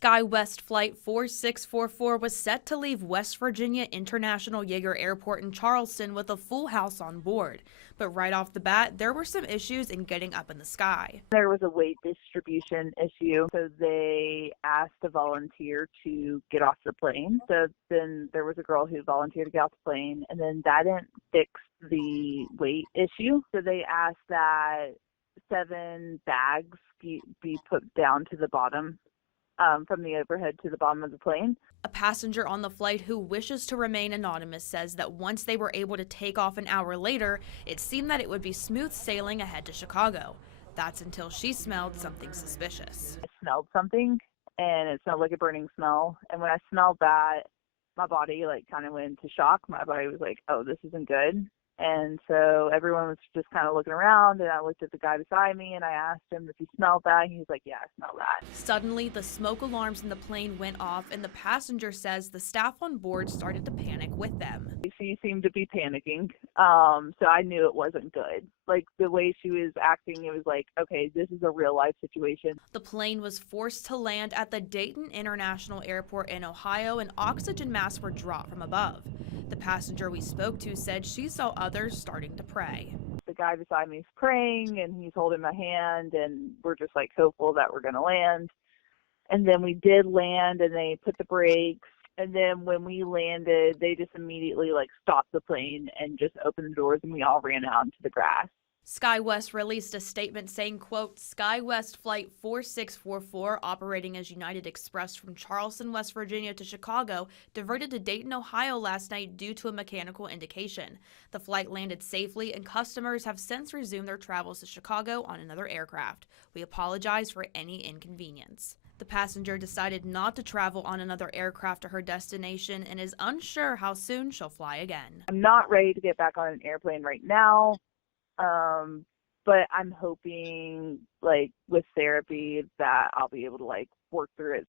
SkyWest Flight 4644 was set to leave West Virginia International Yeager Airport in Charleston with a full house on board. But right off the bat, there were some issues in getting up in the sky. There was a weight distribution issue, so they asked a volunteer to get off the plane. So then there was a girl who volunteered to get off the plane, and then that didn't fix the weight issue. So they asked that 7 bags be put down to the bottom. From the overhead to the bottom of the plane. A passenger on the flight who wishes to remain anonymous says that once they were able to take off an hour later, it seemed that it would be smooth sailing ahead to Chicago. That's until she smelled something suspicious. I smelled something, and it smelled like a burning smell. And when I smelled that, my body kind of went into shock. My body was like, oh, this isn't good. And so everyone was just kind of looking around, and I looked at the guy beside me, and I asked him if he smelled that. He was like, yeah, I smell that. Suddenly, the smoke alarms in the plane went off, and the passenger says the staff on board started to panic with them. She seemed to be panicking, so I knew it wasn't good. The way she was acting, it was like, okay, this is a real-life situation. The plane was forced to land at the Dayton International Airport in Ohio, and oxygen masks were dropped from above. The passenger we spoke to said she saw others starting to pray. The guy beside me is praying, and he's holding my hand, and we're just hopeful that we're going to land. And then we did land, and they put the brakes. And then when we landed, they just immediately stopped the plane and just opened the doors, and we all ran out into the grass. SkyWest released a statement saying, quote, SkyWest Flight 4644, operating as United Express from Charleston, West Virginia to Chicago, diverted to Dayton, Ohio last night due to a mechanical indication. The flight landed safely, and customers have since resumed their travels to Chicago on another aircraft. We apologize for any inconvenience. The passenger decided not to travel on another aircraft to her destination and is unsure how soon she'll fly again. I'm not ready to get back on an airplane right now. But I'm hoping with therapy that I'll be able to work through it